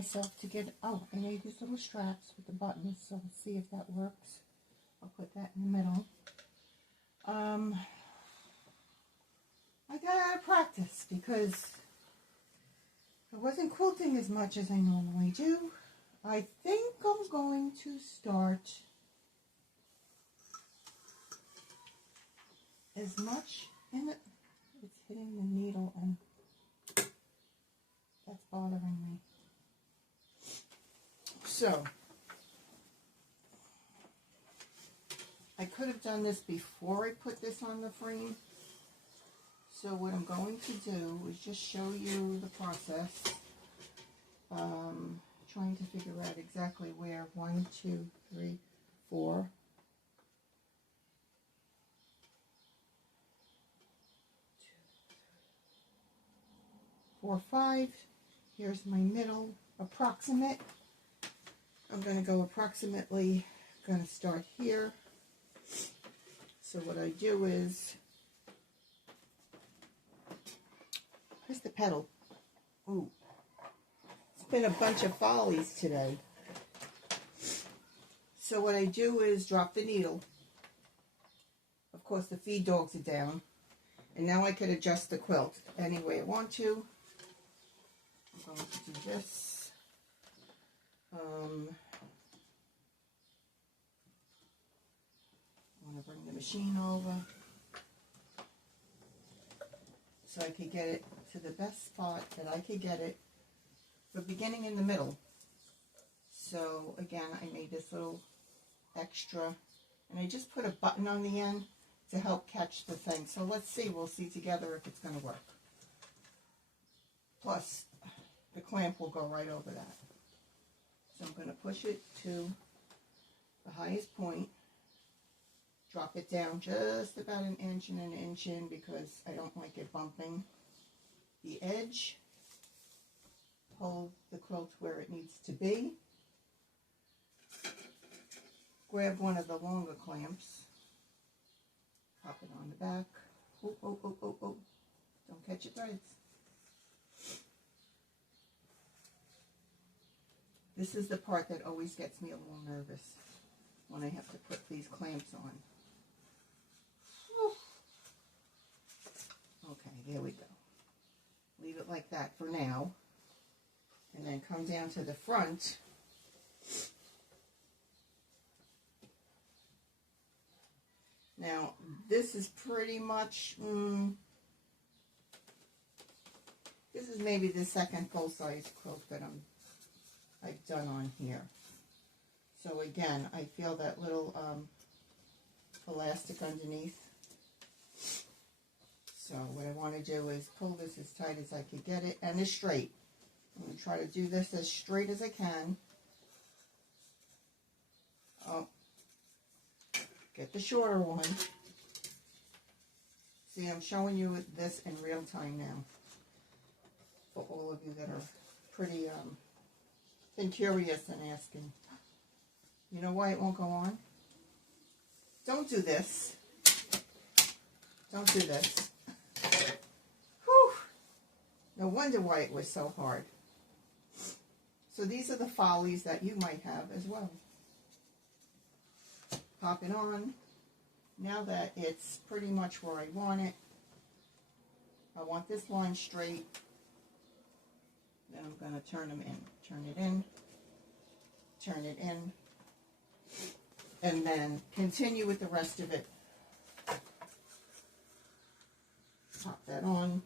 myself to get, oh, I need these little straps with the buttons, so let's see if that works. I'll put that in the middle. I got out of practice because I wasn't quilting as much as I normally do. I think I'm going to start as much in it. It's hitting the needle and that's bothering me. So, I could have done this before I put this on the frame. So what I'm going to do is just show you the process. Trying to figure out exactly where 1, 2, 3, 4. 4, 5. Here's my middle approximate. I'm going to go approximately, going to start here. So what I do is, where's the pedal? Ooh, it's been a bunch of follies today. So what I do is drop the needle. Of course the feed dogs are down. And now I could adjust the quilt any way I want to. I'm going to do this. I want to bring the machine over so I could get it to the best spot that I could get it, but beginning in the middle. So again, I made this little extra, and I just put a button on the end to help catch the thing. So let's see, we'll see together if it's going to work. Plus, the clamp will go right over that. So I'm going to push it to the highest point, drop it down just about an inch and an inch in because I don't like it bumping the edge. Hold the quilt where it needs to be. Grab one of the longer clamps, pop it on the back. Oh, oh, oh, oh, oh. Don't catch your threads. This is the part that always gets me a little nervous when I have to put these clamps on. Whew. Okay, there we go. Leave it like that for now. And then come down to the front. Now, this is pretty much, this is maybe the second full-size quilt that I've done on here. So again, I feel that little elastic underneath. So what I want to do is pull this as tight as I could get it, and as straight. I'm going to try to do this as straight as I can. Oh, get the shorter one. See, I'm showing you this in real time now. For all of you that are pretty been curious and asking, you know why it won't go on? Don't do this. Don't do this. Whew. No wonder why it was so hard. So these are the follies that you might have as well. Pop it on. Now that it's pretty much where I want it, I want this line straight. Then I'm going to turn them in. Turn it in. Turn it in. And then continue with the rest of it. Pop that on.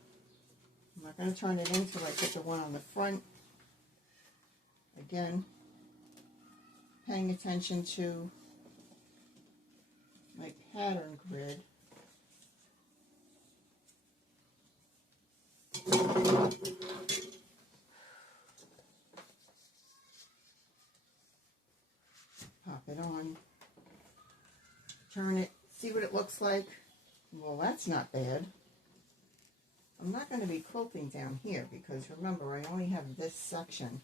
I'm not going to turn it in until I put the one on the front. Again, paying attention to my pattern grid. Pop it on. Turn it. See what it looks like. Well, that's not bad. I'm not going to be quilting down here because remember, I only have this section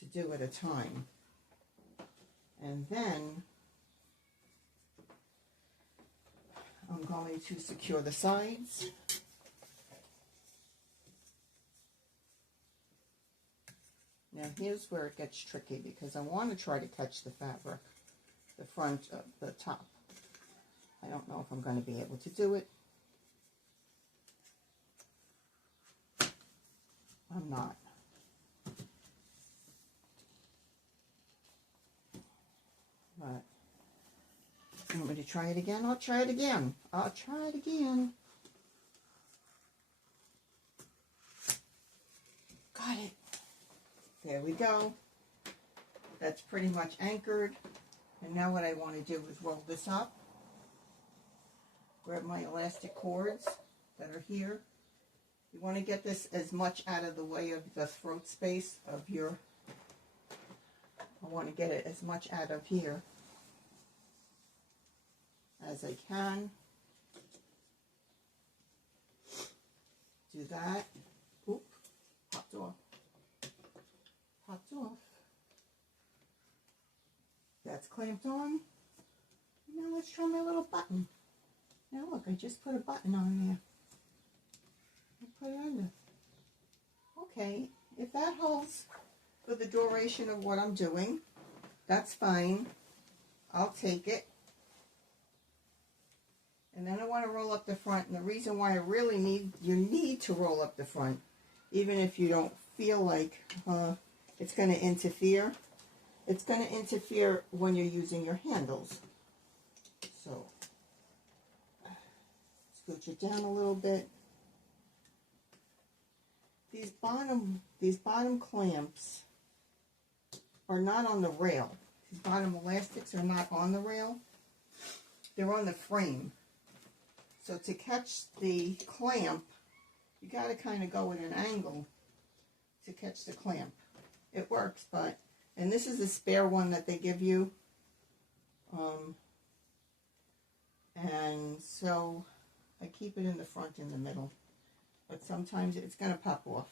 to do at a time. And then I'm going to secure the sides. Now here's where it gets tricky because I want to try to catch the fabric, the front of the top. I don't know if I'm going to be able to do it. I'm not. But you want me to try it again? I'll try it again. I'll try it again. Got it. There we go. That's pretty much anchored. And now what I want to do is roll this up. Grab my elastic cords that are here. You want to get this as much out of the way of the throat space of your, I want to get it as much out of here as I can. Do that. Oop, popped off. Popped off. That's clamped on. Now let's try my little button. Now look, I just put a button on there. I put it under. Okay, if that holds for the duration of what I'm doing, that's fine. I'll take it. And then I want to roll up the front. And the reason why I really need to roll up the front, even if you don't feel like it's going to interfere. It's going to interfere when you're using your handles. So, scooch it down a little bit. These bottom clamps are not on the rail. These bottom elastics are not on the rail. They're on the frame. So to catch the clamp, you got to kind of go at an angle to catch the clamp. It works, but, and this is a spare one that they give you. And so I keep it in the front in the middle. But sometimes it's going to pop off.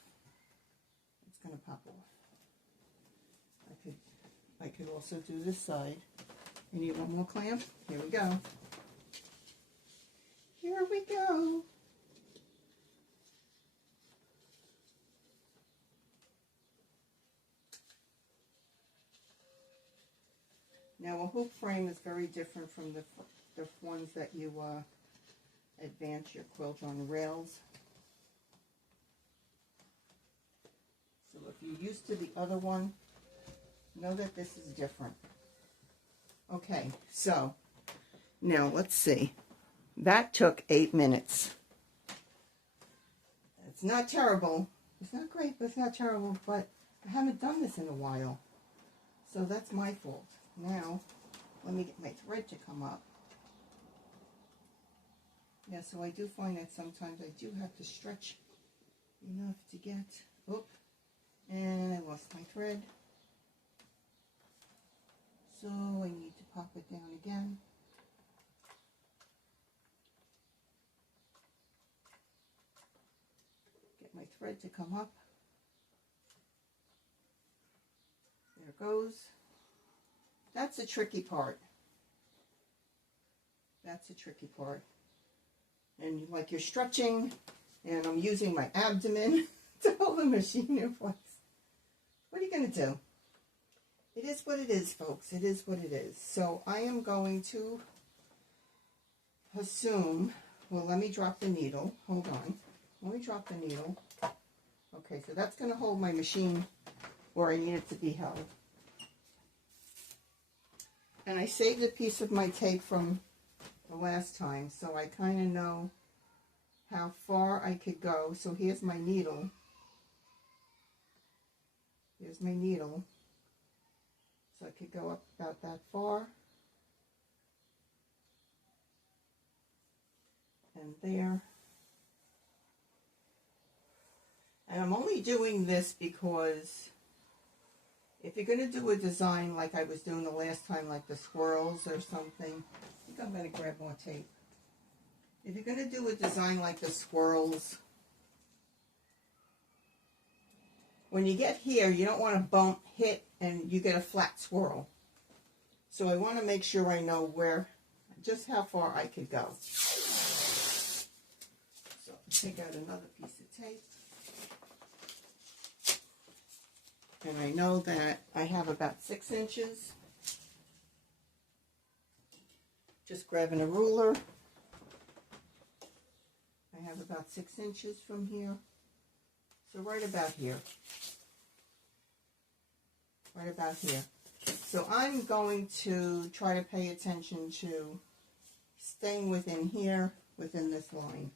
It's going to pop off. I could also do this side. You need one more clamp? Here we go. Here we go. Now a hoop frame is very different from the ones that you advance your quilt on rails. So if you're used to the other one, know that this is different. Okay, so now let's see. That took 8 minutes. It's not terrible. It's not great, but it's not terrible. But I haven't done this in a while. So that's my fault. Now, let me get my thread to come up. Yeah, so I do find that sometimes I do have to stretch enough to get... Oop. And I lost my thread. So I need to pop it down again. Get my thread to come up. There it goes. That's the tricky part. That's the tricky part. And like you're stretching, and I'm using my abdomen to hold the machine in place. What are you going to do? It is what it is, folks. It is what it is. So I am going to assume, well, let me drop the needle. Hold on. Let me drop the needle. Okay, so that's going to hold my machine where I need it to be held. And I saved a piece of my tape from the last time, so I kind of know how far I could go. So here's my needle. Here's my needle. So I could go up about that far. And there. And I'm only doing this because if you're going to do a design like I was doing the last time, like the squirrels or something, I think I'm going to grab more tape. If you're going to do a design like the squirrels, when you get here, you don't want to bump, hit, and you get a flat swirl. So I want to make sure I know where, just how far I could go. So take out another piece of tape. And I know that I have about 6 inches. Just grabbing a ruler. I have about 6 inches from here. So right about here. Right about here. So I'm going to try to pay attention to staying within here, within this line.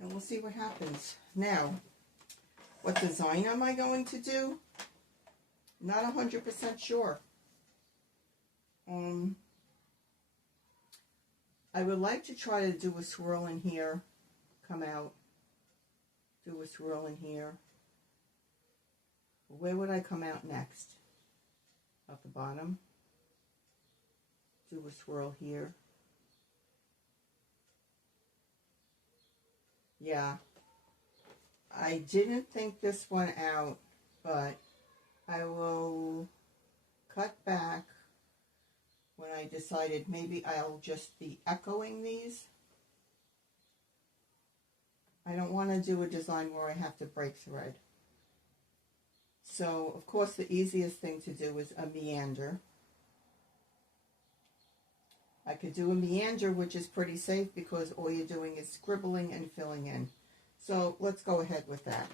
And we'll see what happens. Now, what design am I going to do? Not 100% sure. I would like to try to do a swirl in here, come out, do a swirl in here. Where would I come out next? At the bottom. Do a swirl here. Yeah. I didn't think this one out, but I will cut back when I decided maybe I'll just be echoing these. I don't want to do a design where I have to break thread. So, of course, the easiest thing to do is a meander. I could do a meander, which is pretty safe because all you're doing is scribbling and filling in. So, let's go ahead with that.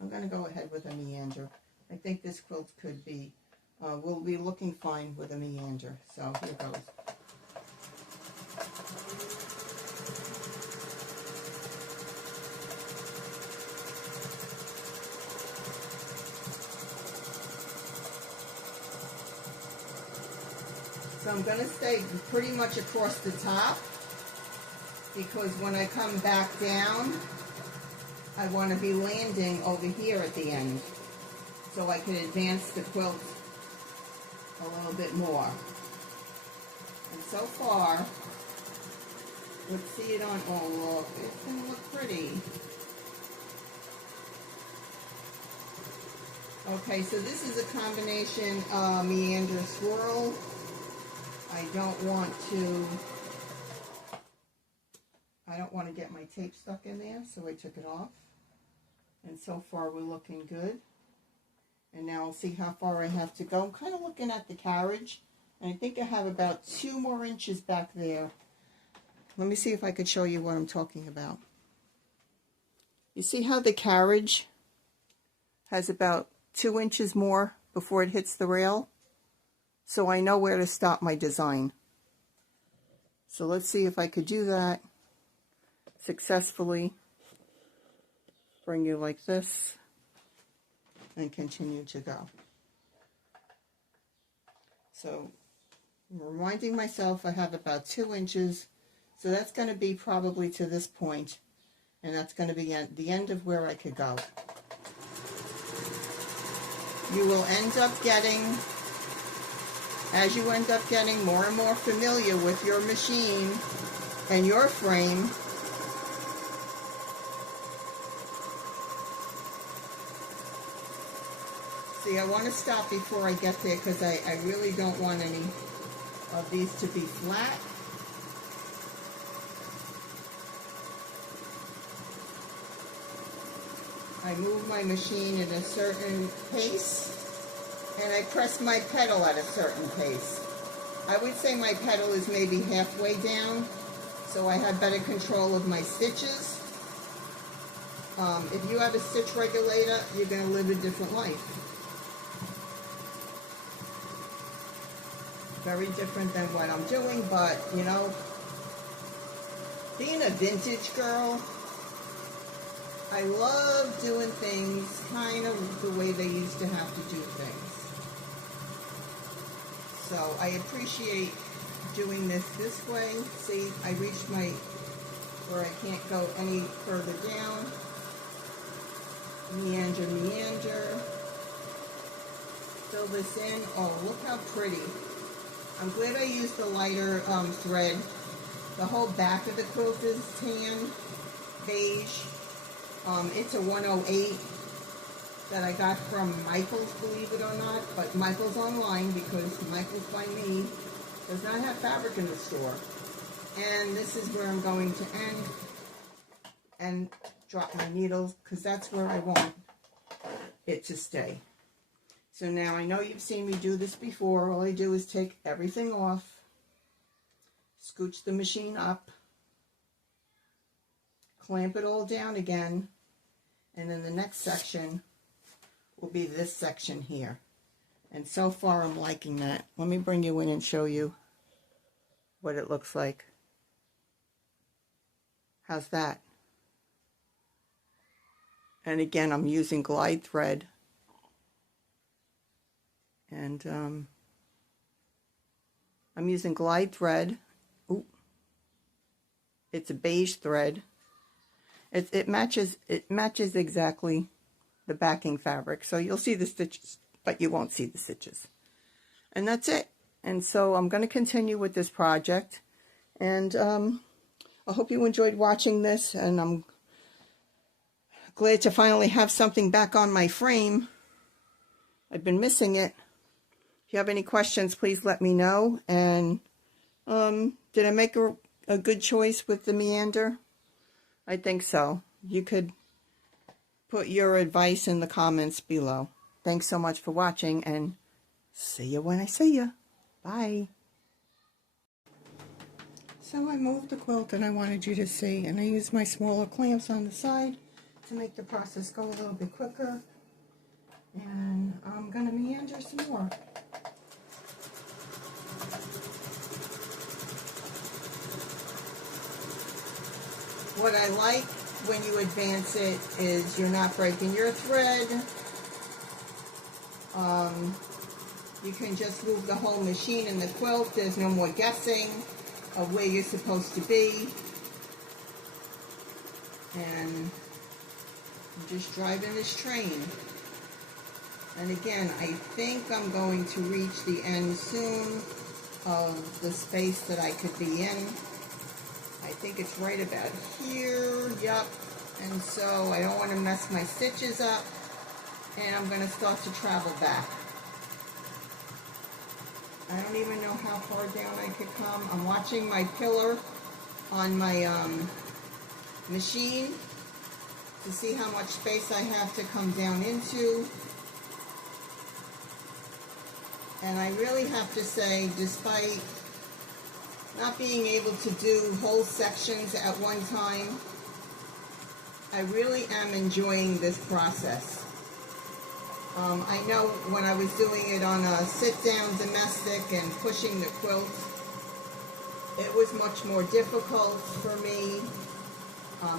I'm going to go ahead with a meander. I think this quilt could be, will be looking fine with a meander. So, here goes. So I'm going to stay pretty much across the top because when I come back down, I want to be landing over here at the end so I can advance the quilt a little bit more. And so far, let's see it on, oh look, it's going to look pretty. Okay, so this is a combination meander swirl. I don't want to get my tape stuck in there, so I took it off. And so far we're looking good. And now I'll see how far I have to go. I'm kind of looking at the carriage, and I think I have about 2 more inches back there. Let me see if I could show you what I'm talking about. You see how the carriage has about 2 inches more before it hits the rail? So I know where to stop my design. So let's see if I could do that successfully. Bring you like this and continue to go. So I'm reminding myself I have about 2 inches. So that's going to be probably to this point, and that's going to be at the end of where I could go. You will end up getting, as you end up getting more and more familiar with your machine and your frame, see, I want to stop before I get there because I really don't want any of these to be flat. I move my machine at a certain pace, and I press my pedal at a certain pace. I would say my pedal is maybe halfway down, so I have better control of my stitches. If you have a stitch regulator, you're going to live a different life. Very different than what I'm doing, but, you know, being a vintage girl, I love doing things kind of the way they used to have to do things. So I appreciate doing this way. See, I reached where I can't go any further down. Meander, meander. Fill this in. Oh, look how pretty. I'm glad I used the lighter thread. The whole back of the quilt is tan, beige. It's a 108 that I got from Michael's, believe it or not, but Michael's online because Michael's by me does not have fabric in the store. And this is where I'm going to end and drop my needles because that's where I want it to stay. So now I know you've seen me do this before. All I do is take everything off, scooch the machine up, clamp it all down again, and then the next section will be this section here. And so far I'm liking that. Let me bring you in and show you what it looks like. How's that? And again, I'm using glide thread. And I'm using glide thread. Ooh. It's a beige thread. It matches exactly the backing fabric. So you'll see the stitches, but you won't see the stitches. And that's it. And so I'm going to continue with this project. And I hope you enjoyed watching this. And I'm glad to finally have something back on my frame. I've been missing it. If you have any questions, please let me know. And did I make a good choice with the meander? I think so. You could put your advice in the comments below. Thanks so much for watching, and see you when I see you. Bye. So I moved the quilt and I wanted you to see, and I used my smaller clamps on the side to make the process go a little bit quicker. And I'm going to meander some more. What I like when you advance it is you're not breaking your thread. You can just move the whole machine in the quilt. There's no more guessing of where you're supposed to be. And I'm just driving this train. And again, I think I'm going to reach the end soon of the space that I could be in. I think it's right about here, yep. And so I don't want to mess my stitches up. And I'm going to start to travel back. I don't even know how far down I could come. I'm watching my pillar on my machine to see how much space I have to come down into. And I really have to say, despite not being able to do whole sections at one time, I really am enjoying this process. I know when I was doing it on a sit-down domestic and pushing the quilt, it was much more difficult for me.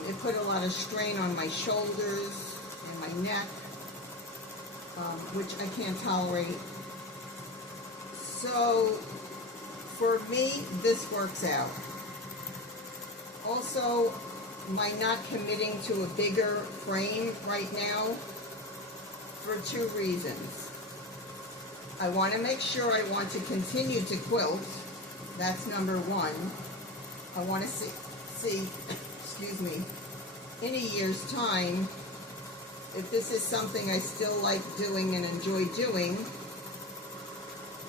It put a lot of strain on my shoulders and my neck, which I can't tolerate. So, for me, this works out. Also, my not committing to a bigger frame right now for two reasons. I want to make sure I want to continue to quilt. That's number one. I want to see, excuse me, in a year's time, if this is something I still like doing and enjoy doing,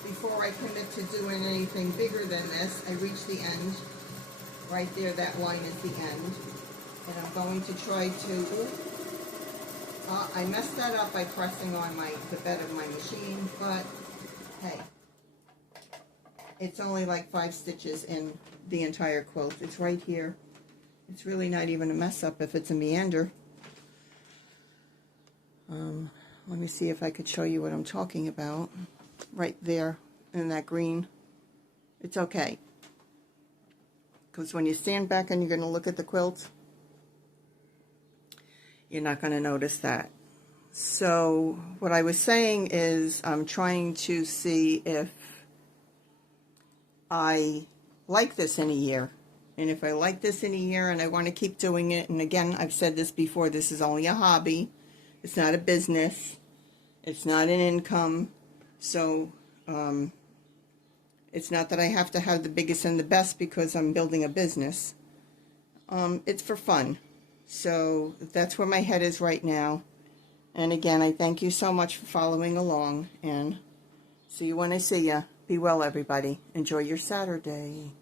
before I commit to doing anything bigger than this. I reach the end. Right there, that line is the end. And I'm going to try to... I messed that up by pressing on the bed of my machine, but hey, it's only like 5 stitches in the entire quilt. It's right here. It's really not even a mess up if it's a meander. Let me see if I could show you what I'm talking about. Right there in that green. It's okay. Because when you stand back and you're going to look at the quilt, you're not going to notice that. So what I was saying is I'm trying to see if I like this in a year. And if I like this in a year and I want to keep doing it, and again, I've said this before, this is only a hobby. It's not a business. It's not an income. So it's not that I have to have the biggest and the best because I'm building a business. It's for fun. So that's where my head is right now. And again, I thank you so much for following along. And see you when I see you. Be well, everybody. Enjoy your Saturday.